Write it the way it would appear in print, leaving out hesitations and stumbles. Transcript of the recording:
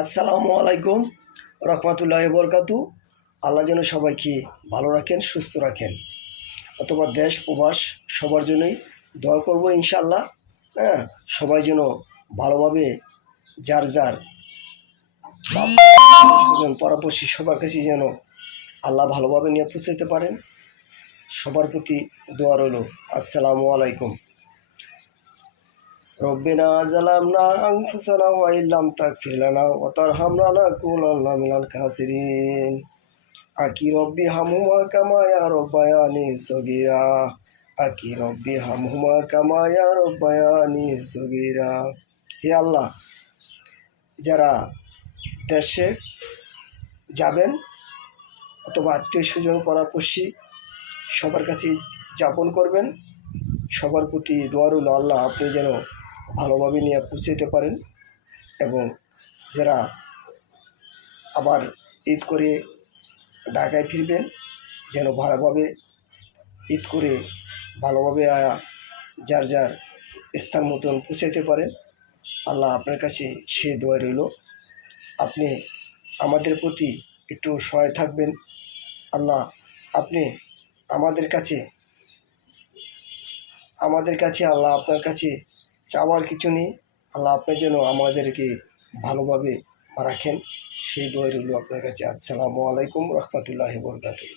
আসসালামু আলাইকুম রহমতুল্লাহ বরকাতু। আল্লাহ যেন সবাইকে ভালো রাখেন, সুস্থ রাখেন, অথবা দেশ প্রবাস সবার জন্যই দোয়া করব ইনশাআল্লাহ। হ্যাঁ, সবাই যেন ভালোভাবে যার যার পরাপর্শী সবার কাছে যেন আল্লাহ ভালোভাবে নিয়ে পৌঁছাতে পারেন। সবার প্রতি দোয়া রইল। আসসালামু আলাইকুম। ربنا ظلمنا أنفسنا وإن لم تغفر لنا وترحمنا لنكونن من الخاسرين أكي ربي ارحمهما كما ربياني صغيرا أكي ربي ارحمهما كما ربياني صغيرا। হে আল্লাহ, যারা দেশে যাবেন অথবা আত্মীয় স্বজন পরামর্শী সবার কাছে যাপন করবেন, সবার প্রতি দোয়া রইল আল্লাহ আপনি যেন ভালোভাবে নিয়ে পৌঁছাতে পারেন, এবং যারা আবার ঈদ করে ঢাকায় ফিরবেন যেন ভালোভাবে ঈদ করে ভালোভাবে যার যার স্থান মতন পৌঁছাতে পারেন। আল্লাহ আপনার কাছে সে দোয়া রইল, আপনি আমাদের প্রতি একটু সহায় থাকবেন। আল্লাহ আপনি আমাদের কাছে আল্লাহ আপনার কাছে চাওয়ার কিছু নেই। আল্লাহ আপনি যেন আমাদেরকে ভালোভাবে রাখেন, সেই দোয়া রইল আপনার কাছে। আসসালামু আলাইকুম রহমতুল্লাহি ওয়া বারাকাতুহু।